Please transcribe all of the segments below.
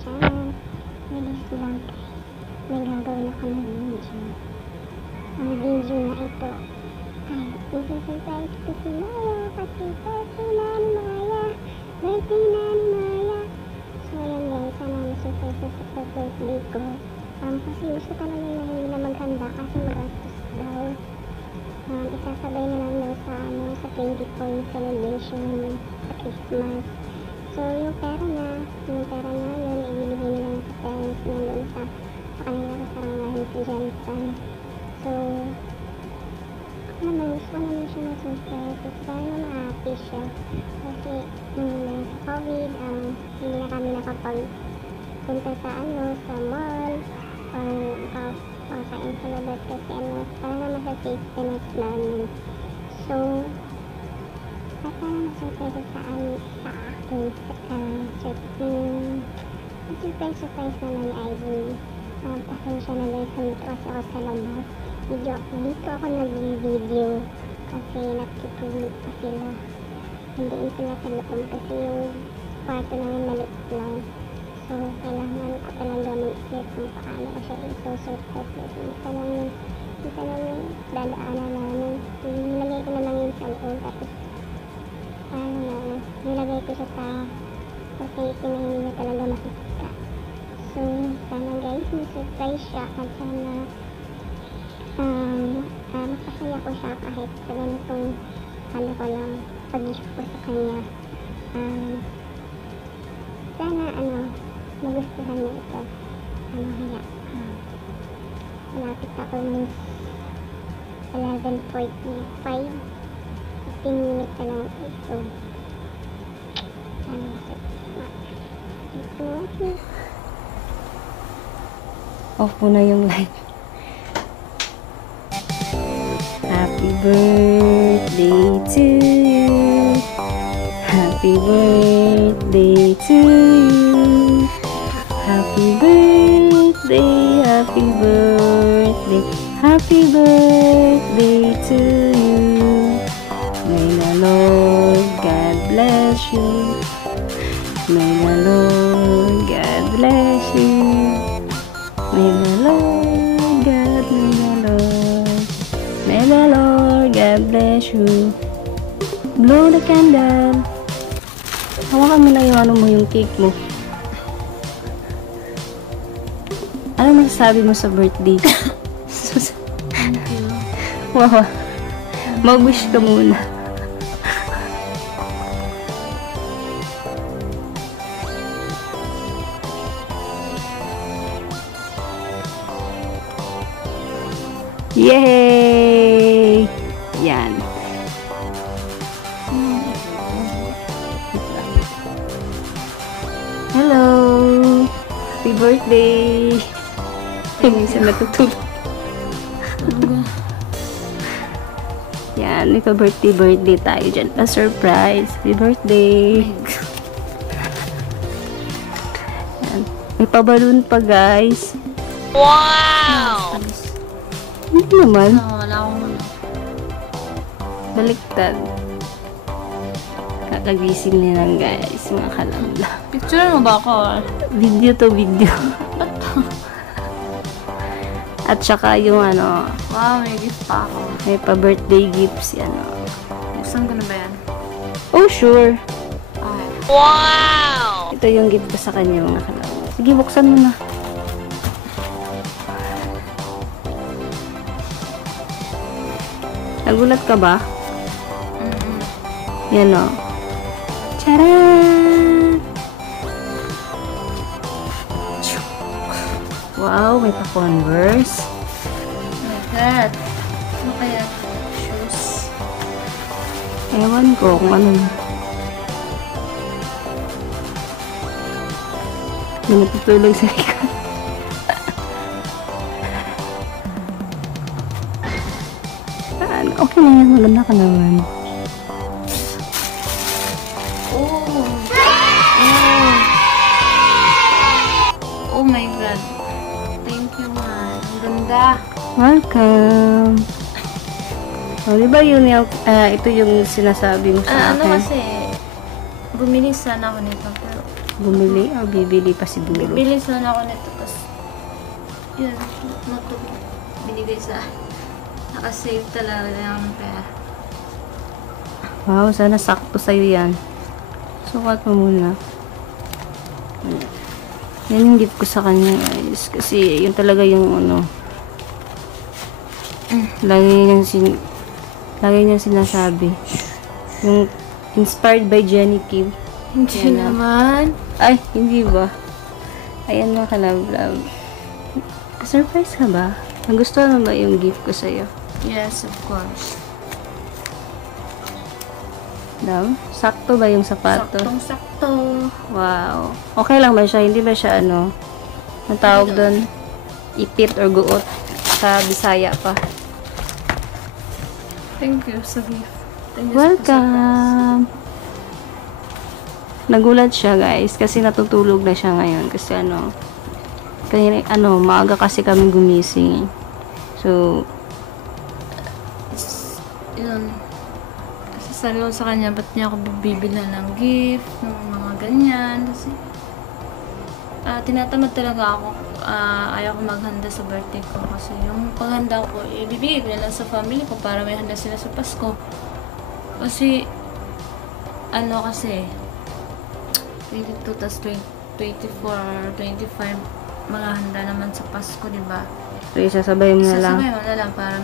channel. Bilis lang. May gagawin ako ng video. Ang video na ito ay isusurprise ko si Maya kasi birthday na ni Maya. Birthday na ni Maya. So yun guys, sana masurprise sa birthday ko. Kasi gusto talaga yung na maghanda kasi magastos daw. Isasabay na lang daw sa 24 celebration sa Christmas. So yung pera na yun, ibibigay na lang sa parents niya doon sa kanila kasarangahan si Jensen. So gusto naman siya na surprise. So sana ma-happy siya kasi sa COVID hindi na kami nakapagpunta sa sa mall or kain sa labas kasi para naman sa safety net namin. So para ma-surprise sa akin surprise naman ay pasensya na guys, nandito kasi ako sa labas. Dito ako nag-video kasi nakikitulog pa sila. Hindi sila sa loob kasi yung kwarto namin maliit lang. So kailangan ko talaga mag-isip kung paano ko siya i-surprise. Ito lang yung dadaanan namin. Nilagay ko na lang yung sa loob tapos nilagay ko siya kasi hindi niya talaga makikita. So sana guys may-surprise siya at sana masasaya ko siya kahit sa ganitong ko lang pag-isip ko sa kanya. Sana magustuhan niya ito. Kaya malapit ako ng 11:45, 15 minutes na lang ito. Off mo na yung light. Happy birthday to you. Happy birthday to you. Happy birthday, happy birthday, happy birthday to you. May the Lord God bless you. May the Lord God bless you. May the Lord God, may the Lord God bless you. Blow the candle. Hawakan mo na yung cake mo. Ano masasabi mo sa birthday? Thank you. Wow. Mag-wish ka muna. Yay! Yan. Hello! Happy birthday! Hindi siya natutulog. Yan, ito birthday tayo dyan. Pa-surprise! Happy birthday! Yan. May pa-balloon pa, guys. Wow! Ano naman? Wala akong Baliktad. Kakagising nila guys, mga kalambla. picture mo ba ako? Video to video. At saka yung Wow, may gift pa ako. may pa-birthday gifts yan. Buksan ko na ba yan? Oh, sure. Okay. Wow! Ito yung gift ko sa kanya, mga kalambla. Sige, buksan mo na. Nagulat ka ba? Yan o. Charan! Wow, may pa-Converse. Oh my God. Ano kaya? Shoes. Ewan ko kung ano. May natutulog sa likod. Okay na yan. Maganda ka naman. Oh my God. Thank you, man. Ang ganda. Welcome. Oh, di ba yun yung, ito yung sinasabi mo sa Ano akin? kasi, bumili sana ako nito. Pero bumili o bibili pa siguro. Bibili sana ako nito, tapos yun, ito binigay sa nakasave talaga ng pera. Wow, sana sakto sa'yo yan. Sukat mo muna. Yan yung gift ko sa kanya, guys. Kasi yun talaga yung ano. Lagi niyang sinasabi. Yung inspired by Jenny Kim. Hindi naman. Ay, hindi ba? Ayan mga kalab-lab. Surprise ka ba? Nagustuhan mo ba yung gift ko sa'yo? Yes, of course. Daw? Sakto ba yung sapato? Saktong-sakto. Wow. Okay lang ba siya? Hindi ba siya ano? Ang tawag doon? Ipit or guot? Sa Bisaya pa. Thank you sa gift. Thank you sa surprise. Welcome! Nagulat siya guys kasi natutulog na siya ngayon kasi maaga kasi kami gumising. So, Yun. Kasi sabi ko sa kanya, ba't niya ako bibili ng gift, ng mga ganyan. Kasi, tinatamad talaga ako. Ayaw ko maghanda sa birthday ko. Kasi yung paghanda ko, ibibigay ko na lang sa family ko para may handa sila sa Pasko. Kasi, 22 tas 24, 25, mga handa naman sa Pasko, di ba? so isasabay mo na lang. Isasabay mo na lang para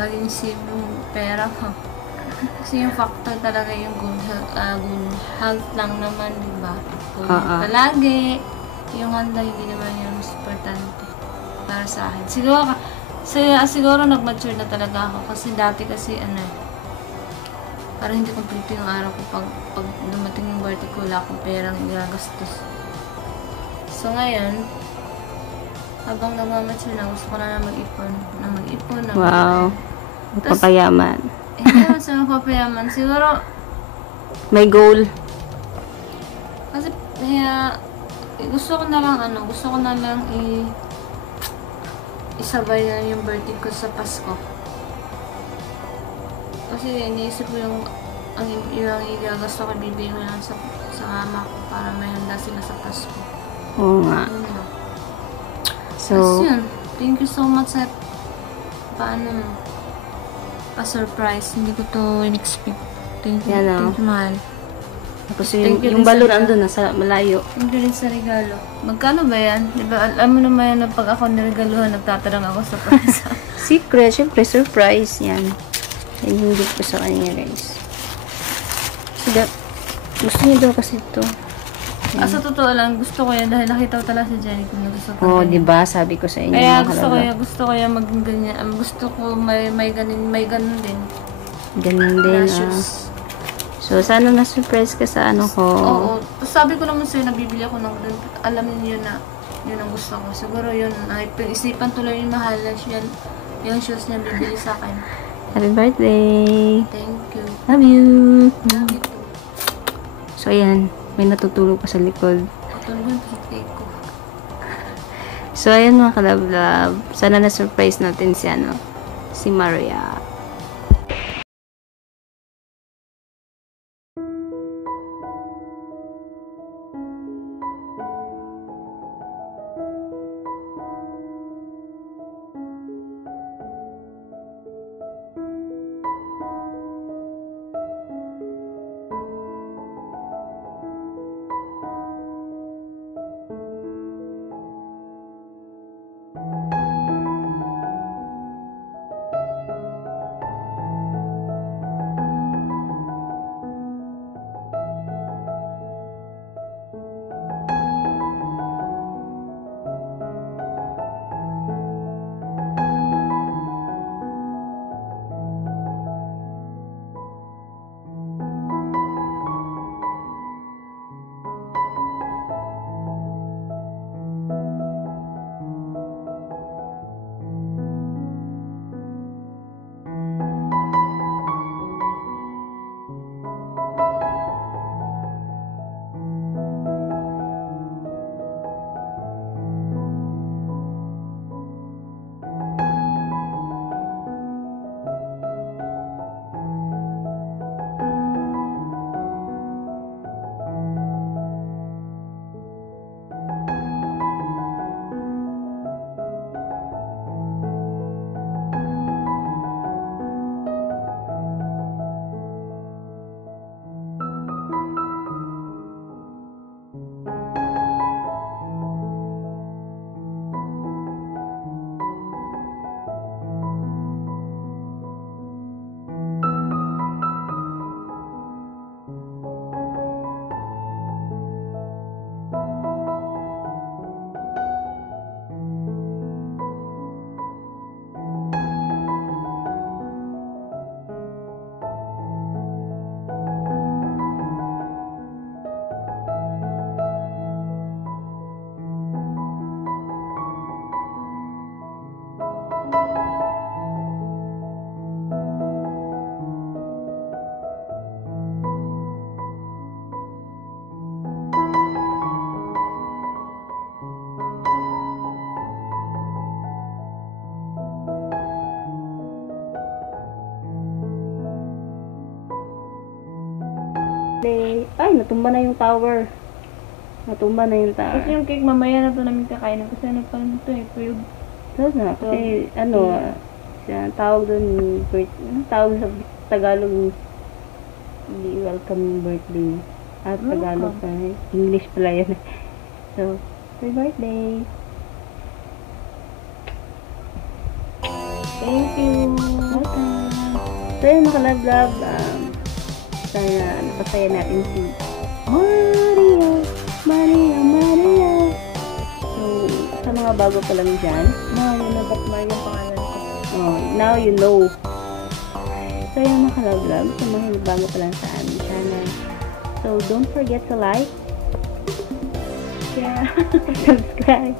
maging save yung pera ko. Kasi yung factor talaga yung good health lang naman, di ba? Kung palagi, yung handa hindi naman yung mas importante para sa akin. Siguro nag-mature na talaga ako kasi dati kasi parang hindi complete yung araw ko pag dumating yung birthday ko, wala akong perang igagastos. So ngayon, habang nagmamature na, gusto ko na mag-ipon. Wow. Papayaman. Hindi naman sa mapapayaman. Siguro, May goal. kasi gusto ko na lang isabay na yung birthday ko sa Pasko. Kasi iniisip ko yung igagasto ko, bibigay ko lang sa mama ko para may handa sila sa Pasko. Oo nga. Yun lang. So, Tapos yun, thank you so much sa pa-surprise. Hindi ko to in-expect. Thank you. Yan, Thank you, mahal. tapos Thank you yung din sa balon regalo. andun nasa malayo. Thank you rin sa regalo. Magkano ba yan? Diba, alam mo naman yan na pag ako niregaluhan, nagtatanong ako sa price. Secret, syempre surprise yan. Yan yung gift ko sa kanya guys. Gusto niya daw kasi ito. Sa totoo lang, gusto ko yan dahil nakita ko talaga si Jenny kung gusto ko. Oh, di ba? Sabi ko sa inyo. Kaya mga gusto ko yan maging ganyan. Gusto ko may ganun din. Ganun din. Precious. So, sana na-surprise ka sa ano ko. Oo. Tapos sabi ko naman sa'yo, nabibili ako ng ganun. Alam niyo na yun ang gusto ko. Siguro yun, ay pag-isipan tuloy yung mahal na yan. Yung shoes niya bibili sa akin. Happy birthday! Thank you. Love you! Love you too. So, ayan. May natutulog pa sa likod. Patulog yung cake ko. So, ayan mga kalab-lab. Sana na-surprise natin si Maria. Ay, natumba na yung tower. Natumba na yung tower. Kasi yung cake mamaya na to namin kakainin kasi ano pa lang ito eh, tuyog. So, na, kasi, tawag doon, tawag sa Tagalog, hindi welcome birthday. At Tagalog na, English pala yan. So, happy birthday! Thank you! Welcome! So, yun, nakalab-lab, sana, napasaya natin si Maria. So, sa mga bago pa lang dyan, Yun na ba't Mario yung pangalan ko? now you know. So, yung mga kalab-lab, sa mga bago pa lang sa aming channel. So, don't forget to like, share, subscribe,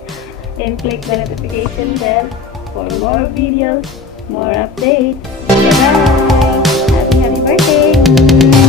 and click the notification bell for more videos, more updates. Bye-bye! Happy birthday!